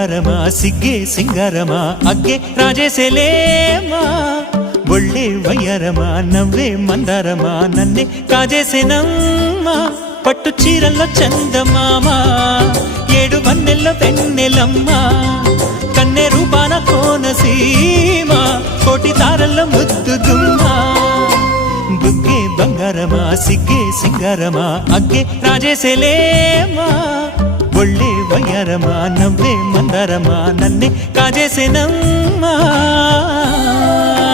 బంగారమా సిగ్గే సింగారమా అగ్గే రాజేసేలేమా ఒళ్ళే వయ్యారమా నవ్వే మందారమా నన్నే కాజేసేనమ్మా పట్టు చీరల్లో చందమామా ఏడు వన్నెల్లో వెన్నెలమ్మా కన్నె రూపాన కోనసీమ కోటి తారల్లో ముద్దుదుమ్మా బుగ్గే బంగారమా సిగ్గే సింగారమా అగ్గే రాజేసేలేమా ఒళ్ళే వయ్యారమా నవ్వే మందారమా నన్నే కాజేసేనమ్మా